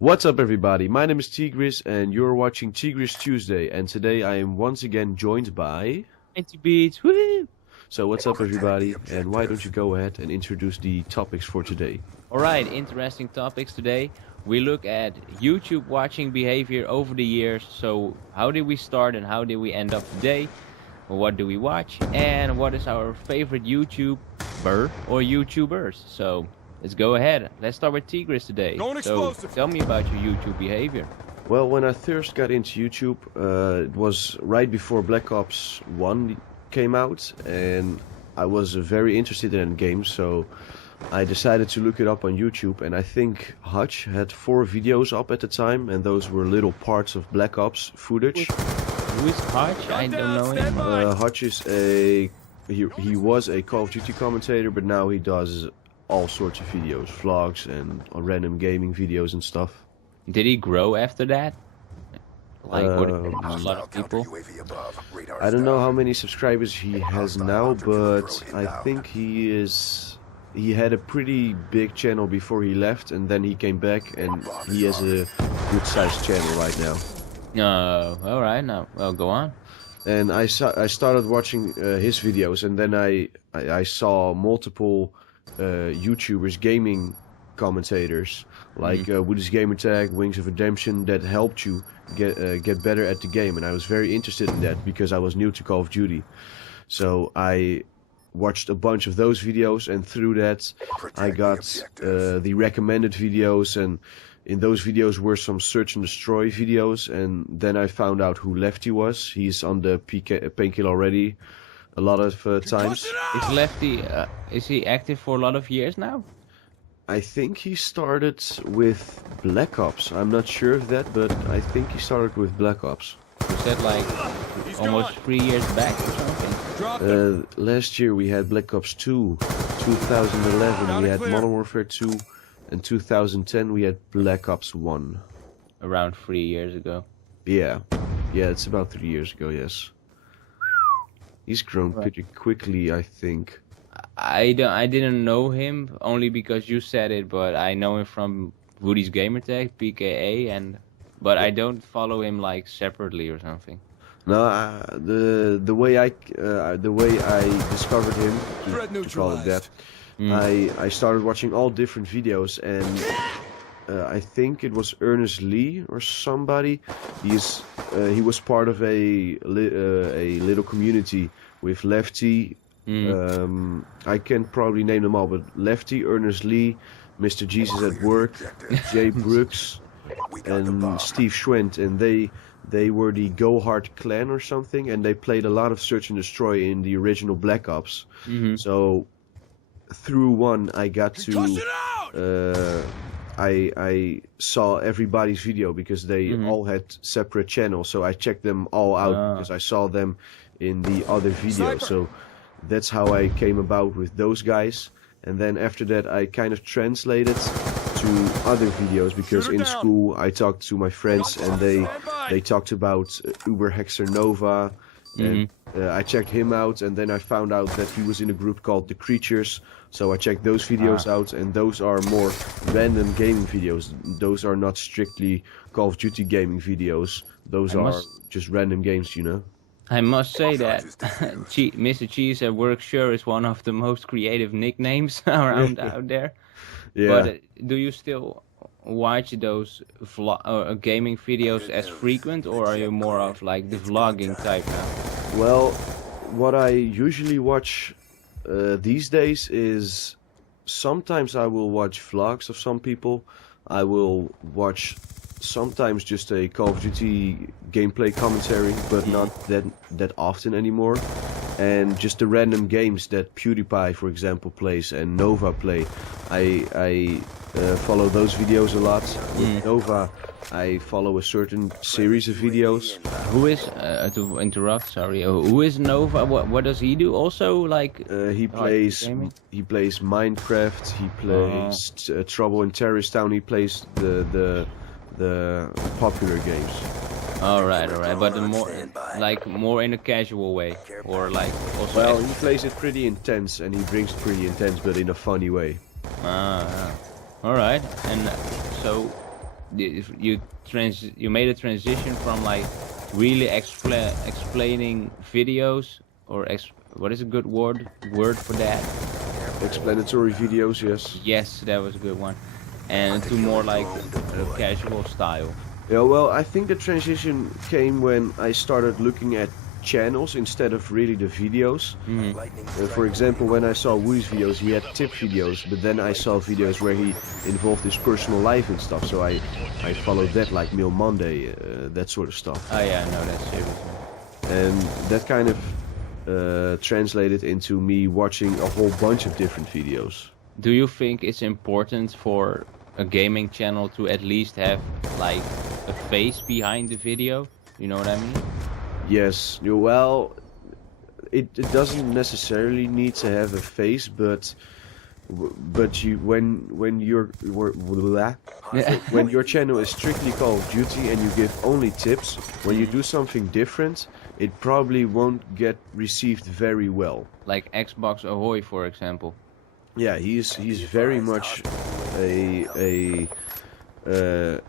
What's up everybody, my name is T-Grizz and you're watching T-Grizz Tuesday, and today I am once again joined by... NinetyBeats, woohoo! So what's up everybody, and why don't you go ahead and introduce the topics for today? Alright, interesting topics today. We look at YouTube watching behavior over the years. So how did we start and how did we end up today? What do we watch? And what is our favorite YouTuber or YouTubers? So let's go ahead. Let's start with T-Grizz today. So tell me about your YouTube behavior. Well, when I first got into YouTube, it was right before Black Ops 1 came out, and I was very interested in games, so I decided to look it up on YouTube, and I think Hutch had 4 videos up at the time, and those were little parts of Black Ops footage. Who is Hutch? I don't know him. Hutch is he was a Call of Duty commentator, but now he does all sorts of videos, vlogs and random gaming videos and stuff. Did he grow after that? Like what a lot of people. I don't know how many subscribers he has now, but I think he had a pretty big channel before he left, and then he came back, and he has a good sized channel right now. All right, now well, go on. And I started watching his videos, and then I saw multiple YouTubers, gaming commentators like Woody's Gamer Tag, Wings of Redemption, that helped you get better at the game, and I was very interested in that because I was new to Call of Duty. So I watched a bunch of those videos, and through that I got the recommended videos, and in those videos were some search and destroy videos, and then I found out who Lefty was. He's on the Painkiller already a lot of times. Is Lefty, is he active for a lot of years now? I think he started with Black Ops. I'm not sure of that, but I think he started with Black Ops. You said like almost 3 years back or something? Last year we had Black Ops 2, 2011 we had Modern Warfare 2, and 2010 we had Black Ops 1. Around 3 years ago. Yeah, it's about 3 years ago, yes. He's grown pretty quickly, I think. I didn't know him only because you said it, but I know him from Woody's Gamertag, PKA, but I don't follow him like separately or something. No, the way I discovered him, to call it that, I started watching all different videos, and I think it was Ernest Lee or somebody. He was part of a little community with Lefty. I can't probably name them all, but Lefty, Ernest Lee, Mr. Jesus at Work, Jay Brooks, and Steve Schwent, and they were the Go Hard clan or something, and they played a lot of Search and Destroy in the original Black Ops. So through one I got to I saw everybody's video because they all had separate channels, so I checked them all out because I saw them in the other video. So that's how I came about with those guys, and then after that I kind of translated to other videos because in school I talked to my friends, and they talked about Uber Hexer Nova, and I checked him out, and then I found out that he was in a group called The Creatures, so I checked those videos out, and those are more random gaming videos. Those are not strictly Call of Duty gaming videos. Those are just random games, you know. I must say that Mr. Cheese at Work sure is one of the most creative nicknames around out there. Yeah. But do you still watch those gaming videos as frequent, or are you more of like the vlogging type now? Well, what I usually watch these days is sometimes I will watch vlogs of some people. I will watch sometimes just a Call of Duty gameplay commentary, but not that often anymore. And just the random games that PewDiePie, for example, plays and Nova play. I follow those videos a lot. With Nova, I follow a certain series of videos. Who is to interrupt? Sorry. Who is Nova? What does he do? Also, like he plays Minecraft. He plays Trouble in Terrorist Town. He plays the popular games. All right, but more in a casual way, or like also. Well, he plays it pretty intense, and he brings it pretty intense, but in a funny way. All right, and so you made a transition from like really explaining videos or what is a good word for that? Explanatory videos, yes. Yes, that was a good one. And to more like a casual style. Yeah, well, I think the transition came when I started looking at channels instead of really the videos. For example, when I saw Woody's videos, he had tip videos, but then I saw videos where he involved his personal life and stuff, so I followed that, like Meal Monday, that sort of stuff. Oh yeah, I know that series. And that kind of translated into me watching a whole bunch of different videos. Do you think it's important for a gaming channel to at least have like a face behind the video? You know what I mean? Yes, well, it doesn't necessarily need to have a face, but you when your channel is strictly Call of Duty and you give only tips, when you do something different, it probably won't get received very well. Like Xbox Ahoy, for example. Yeah, he's very much a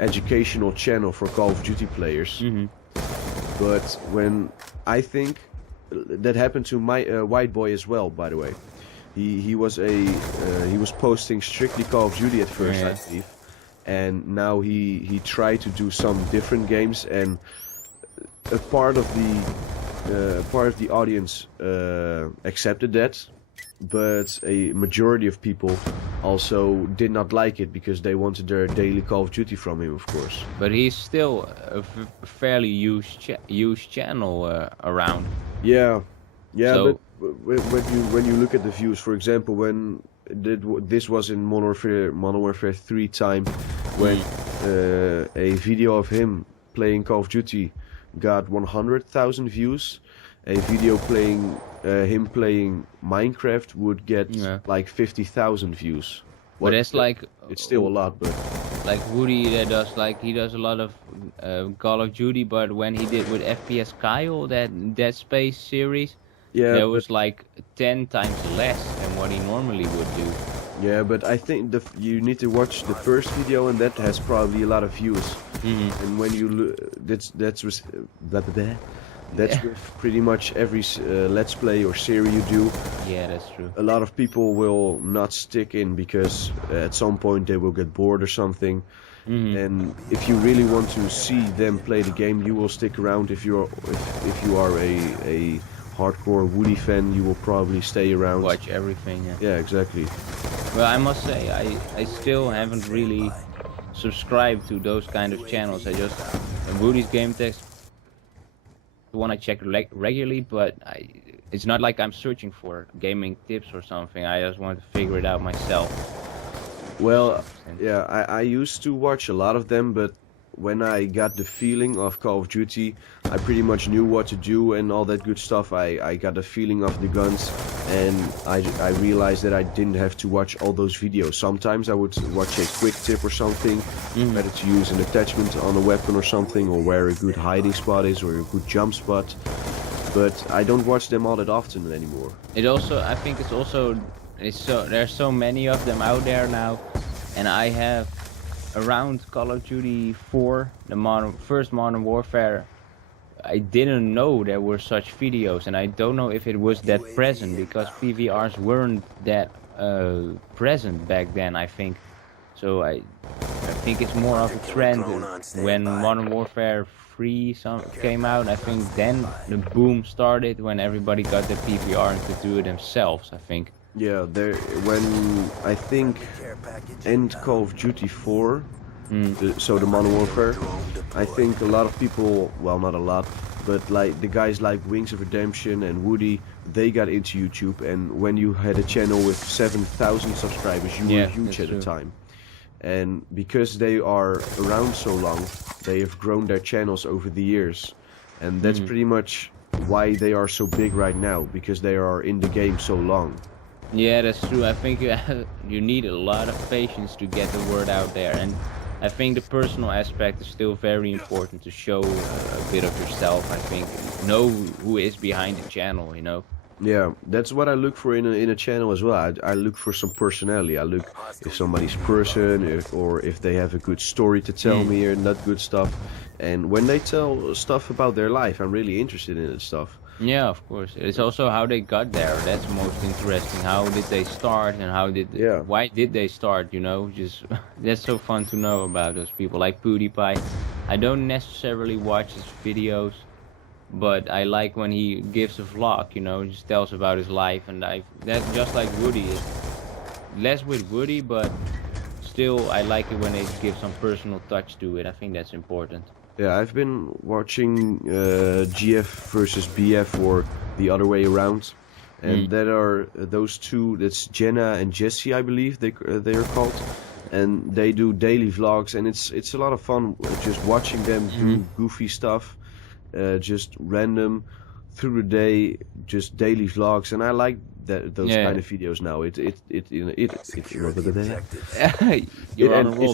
educational channel for Call of Duty players. But when I think that happened to my White Boy as well, by the way. He was posting strictly Call of Duty at first, I believe, and now he tried to do some different games, and a part of the audience accepted that, but a majority of people also did not like it because they wanted their daily Call of Duty from him, of course. But he's still a fairly used channel around. Yeah, so, but when you look at the views, for example, when this was in Modern Warfare 3 time, when a video of him playing Call of Duty got 100,000 views, a video playing him playing Minecraft would get like 50,000 views. But that's like it's still a lot, but like Woody he does a lot of Call of Duty, but when he did with FPS Kyle, that Dead Space series, there was like 10 times less than what he normally would do. Yeah, but I think you need to watch the first video, and that has probably a lot of views. And when you that's with pretty much every Let's Play or series you do. Yeah, that's true. A lot of people will not stick in because at some point they will get bored or something. And if you really want to see them play the game, you will stick around. If you are a hardcore Woody fan, you will probably stay around. Watch everything. Yeah, exactly. Well, I must say, I still haven't really subscribed to those kind of channels. I just Woody's Game Text, the one I check regularly, but it's not like I'm searching for gaming tips or something. I just want to figure it out myself. Well, yeah, I used to watch a lot of them, but when I got the feeling of Call of Duty, I pretty much knew what to do and all that good stuff. I got the feeling of the guns, and I realized that I didn't have to watch all those videos. Sometimes I would watch a quick tip or something, whether to use an attachment on a weapon or something, or where a good hiding spot is, or a good jump spot. But I don't watch them all that often anymore. I think there's so many of them out there now, and I have around Call of Duty 4, the first Modern Warfare, I didn't know there were such videos, and I don't know if it was that present because PVRs weren't that present back then, I think. So I think it's more of a trend. When Modern Warfare 3 came out, I think then the boom started when everybody got the PVR and could do it themselves, I think. Yeah, when I think end Call of Duty 4, so the Modern Warfare, I think a lot of people, well, not a lot, but like the guys like Wings of Redemption and Woody, they got into YouTube, and when you had a channel with 7,000 subscribers, you were huge at the time. And because they are around so long, they have grown their channels over the years, and that's pretty much why they are so big right now, because they are in the game so long. Yeah, that's true. I think you need a lot of patience to get the word out there, and I think the personal aspect is still very important to show a bit of yourself. I think know who is behind the channel, you know. Yeah, that's what I look for in a channel as well. I look for some personality. I look if somebody's person, or if they have a good story to tell me, or not good stuff. And when they tell stuff about their life, I'm really interested in that stuff. Yeah, of course. It's also how they got there. That's most interesting. How did they start, and why did they start? You know, just that's so fun to know about those people like PewDiePie. I don't necessarily watch his videos, but I like when he gives a vlog. You know, just tells about his life, and that's just like Woody is. Less with Woody, but still I like it when they give some personal touch to it. I think that's important. Yeah, I've been watching GF versus BF, or the other way around, and that are those two. That's Jenna and Jesse, I believe they are called, and they do daily vlogs, and it's a lot of fun just watching them do goofy stuff, just random through the day, just daily vlogs, and I like those kind of videos now. It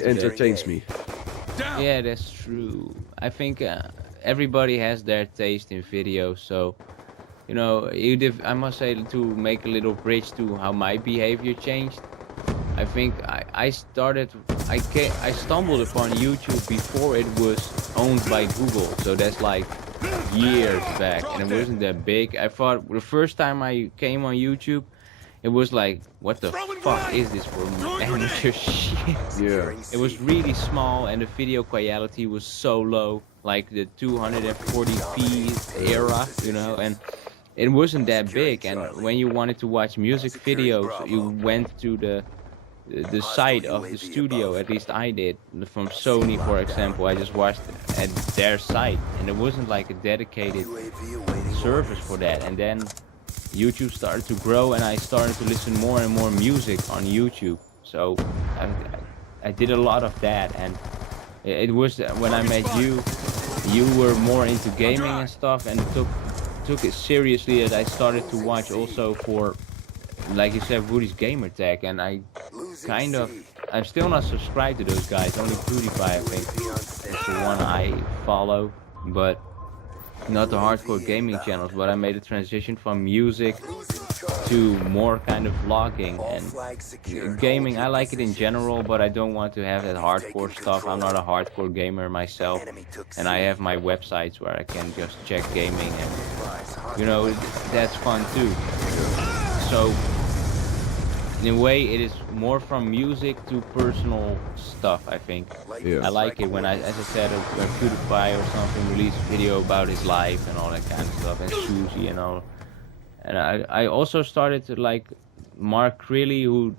entertains me. Yeah, that's true. I think everybody has their taste in videos, so you know, I must say, to make a little bridge to how my behavior changed. I think I stumbled upon YouTube before it was owned by Google, so that's like years back, and it wasn't that big. I thought the first time I came on YouTube, it was like, what the fuck is this for amateur shit? Yeah. It was really small, and the video quality was so low, like the 240p era, you know, and it wasn't that big. And when you wanted to watch music videos, you went to the site of the studio. At least I did. From Sony, for example, I just watched at their site, and there wasn't like a dedicated service for that. And then YouTube started to grow, and I started to listen more and more music on YouTube. So I did a lot of that, and it was when I met you. You were more into gaming and stuff, and took it seriously, that I started to watch also for, like you said, Woody's Gamer Tag, and I'm still not subscribed to those guys. Only PewDiePie, I think, is the one I follow, but not the hardcore gaming channels. But I made a transition from music to more kind of vlogging, and gaming. I like it in general, but I don't want to have that hardcore stuff. I'm not a hardcore gamer myself, and I have my websites where I can just check gaming, and you know, that's fun too. So in a way, it is more from music to personal stuff, I think. Yeah. I like it when as I said, when PewDiePie or something released a video about his life and all that kind of stuff, and Susie and all. And I also started to like Mark Crilly, who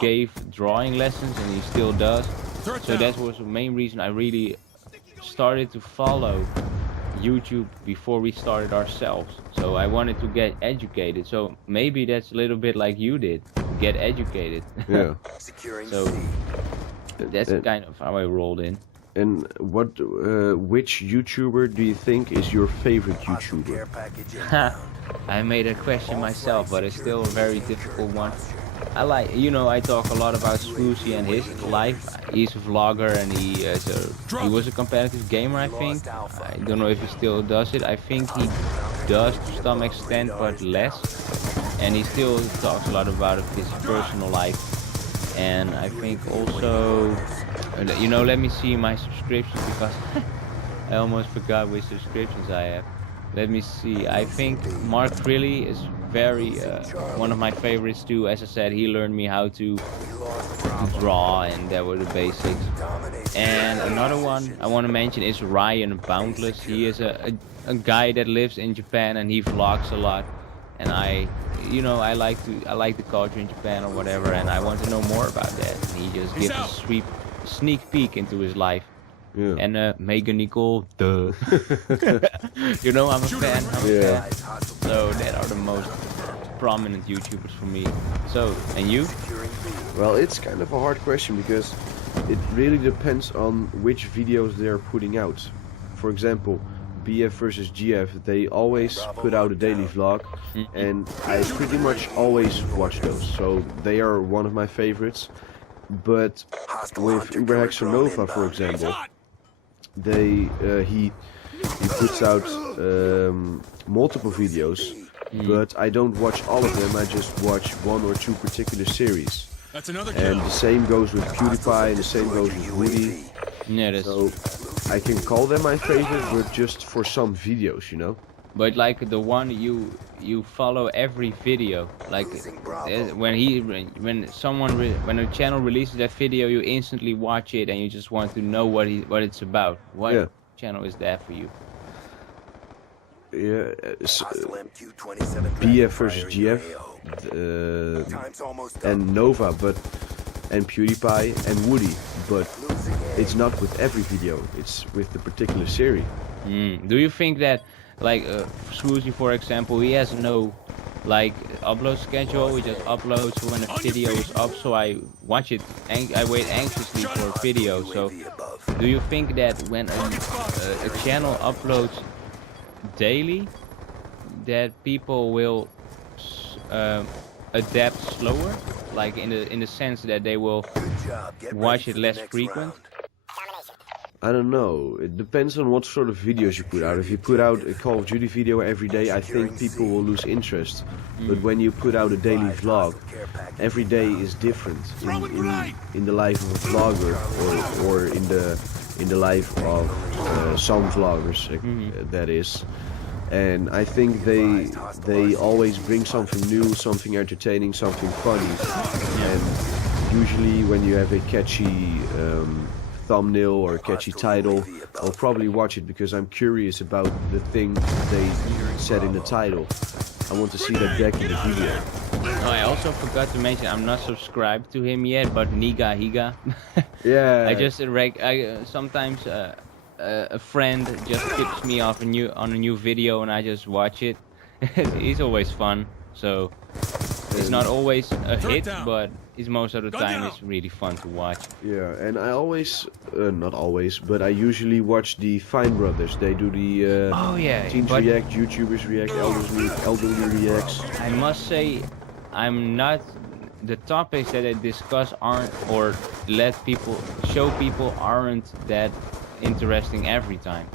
gave drawing lessons, and he still does. So that was the main reason I really started to follow YouTube before we started ourselves. So I wanted to get educated. So maybe that's a little bit like you did, get educated. Yeah. So that's kind of how I rolled in. And which YouTuber do you think is your favorite YouTuber? I made a question myself, but it's still a very difficult one. I like, you know, I talk a lot about Swoozy and his life. He's a vlogger, and he was a competitive gamer, I think. I don't know if he still does it. I think he does to some extent, but less. And he still talks a lot about his personal life. And I think also, you know, let me see my subscriptions, because I almost forgot which subscriptions I have. Let me see. I think Mark Crilly is very one of my favorites too. As I said, he learned me how to draw, and that were the basics. And another one I want to mention is Ryan Boundless. He is a guy that lives in Japan, and he vlogs a lot. And I like the culture in Japan or whatever, and I want to know more about that. And he just gives a sneak peek into his life. Yeah. And Megan Nicole, duh. You know, I'm a fan. So that are the most prominent YouTubers for me. So, and you? Well, it's kind of a hard question, because it really depends on which videos they're putting out. For example, BF versus GF, they always put out a daily vlog, and I pretty much always watch those. So they are one of my favorites. But with Nova, for example, he puts out multiple videos but I don't watch all of them. I just watch one or two particular series. That's another And the same goes with PewDiePie, and the same goes with Woody. Yeah, that's So I can call them my favorite, but just for some videos, you know. But like the one you follow every video, like when a channel releases that video, you instantly watch it and you just want to know what it's about. What channel is that for you? Yeah, BF versus GF, and Nova, and PewDiePie and Woody, but it's not with every video. It's with the particular series. Do you think that, like Swoozy, for example, he has no like upload schedule? He just uploads when a video is up, so I watch it and I wait anxiously for a video. So do you think that when a channel uploads daily, that people will adapt slower, like in the sense that they will watch it less frequent? I don't know. It depends on what sort of videos you put out. If you put out a Call of Duty video every day, I think people will lose interest. But when you put out a daily vlog, every day is different in the life of a vlogger, or in the life of some vloggers, that is. And I think they always bring something new, something entertaining, something funny. And usually when you have a catchy thumbnail or a catchy title, I'll probably watch it because I'm curious about the thing they said in the title. I want to see that back in the video. Oh, I also forgot to mention I'm not subscribed to him yet, but Niga Higa. Yeah. I just sometimes a friend just tips me off on a new video and I just watch it. It's always fun, so it's not always a hit, but it's most of the time it's really fun to watch. Yeah, and I always, not always, but I usually watch the Fine Brothers. They do the teens react, YouTubers react, elderly reacts. I must say, I'm not. The topics that I discuss aren't, or show people aren't that interesting every time.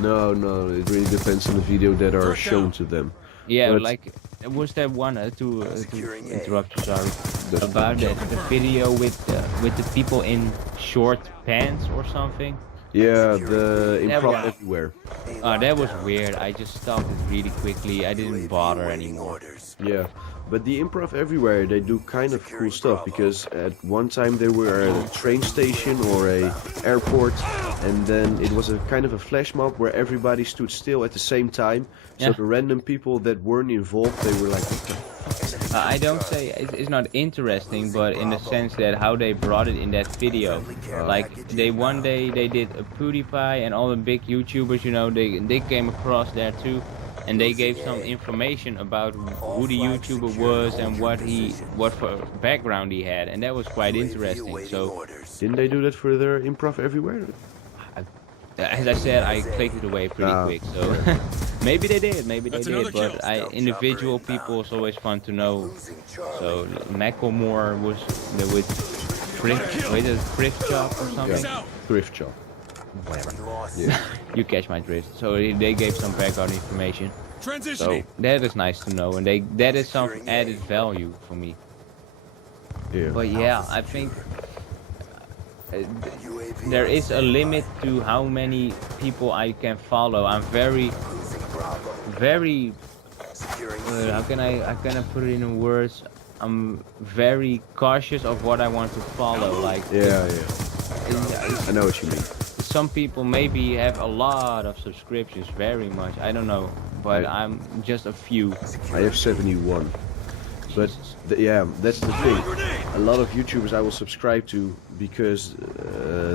No, it really depends on the video that are shown to them. Yeah, but like, was there one to interrupt you, sorry, about the video with the people in short pants or something? Yeah, the improv everywhere. Oh, that was weird. I just stopped it really quickly. I didn't bother anymore. Yeah, but the improv everywhere, they do kind of cool stuff, because at one time they were at a train station or a airport, and then it was a kind of a flash mob where everybody stood still at the same time. So the random people that weren't involved, they were like, what the fuck? I don't say it's not interesting, but in the sense that how they brought it in that video. Like one day they did a PewDiePie and all the big YouTubers, you know, they came across there too. And they gave some information about who the YouTuber was and what for background he had, and that was quite interesting. So didn't they do that for their improv everywhere? As I said, I clicked it away pretty quick. So maybe they did, but individual people is always fun to know. So Macklemore was with Thrift Shop or something. Yeah, Thrift Shop. Whatever. Yeah. You catch my drift. So they gave some background information. So that is nice to know, and that is some added value for me. Yeah. But yeah, I think there is a limit to how many people I can follow. I'm very how can I put it in words? I'm very cautious of what I want to follow. Like I know what you mean. Some people maybe have a lot of subscriptions, very much. I don't know, but I'm just a few. I have 71. But yeah, that's the thing. A lot of YouTubers I will subscribe to because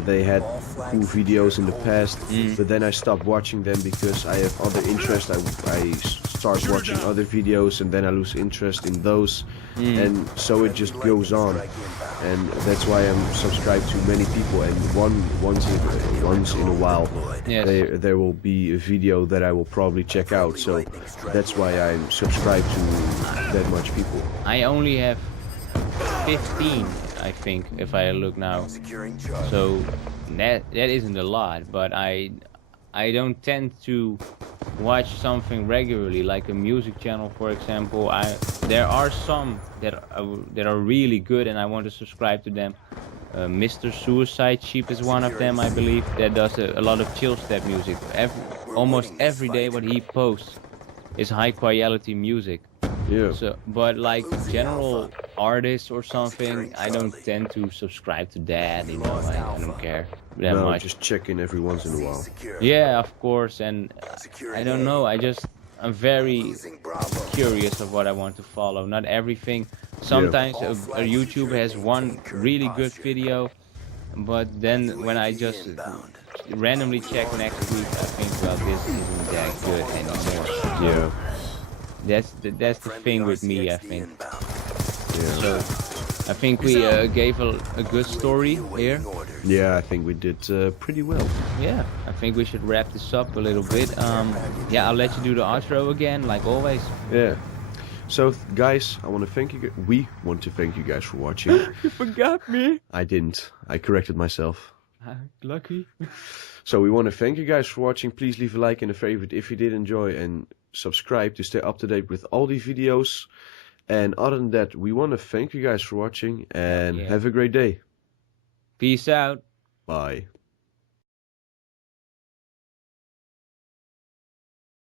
they had cool videos in the past, but then I stopped watching them because I have other interests. I start watching other videos and then I lose interest in those, and so it just goes on. And that's why I'm subscribed to many people, and once in a while there will be a video that I will probably check out. So that's why I'm subscribed to that much people. I only have 15, I think, if I look now. So that isn't a lot, but I don't tend to watch something regularly, like a music channel, for example. There are some that are really good, and I want to subscribe to them. Mr. Suicide Sheep is one of them, I believe, that does a lot of chill step music. Almost every day, what he posts is high quality music. Yeah. So, but like general artists or something, I don't tend to subscribe to that. You know, I don't care that No, much. just check in every once in a while. Yeah, of course, and I don't know. I'm very curious of what I want to follow. Not everything. Sometimes a YouTuber has one really good video, but then when I just randomly check next week, I think, well, this isn't that good anymore. Yeah. That's the thing with me, I think. Yeah. So I think we gave a good story here. Yeah, I think we did pretty well. Yeah, I think we should wrap this up a little bit. Yeah, I'll let you do the outro again, like always. Yeah. So, guys, we want to thank you guys for watching. You forgot me. I didn't. I corrected myself. Lucky. So we want to thank you guys for watching. Please leave a like and a favorite if you did enjoy, and subscribe to stay up to date with all the videos. And other than that, we want to thank you guys for watching, and have a great day. Peace out. Bye.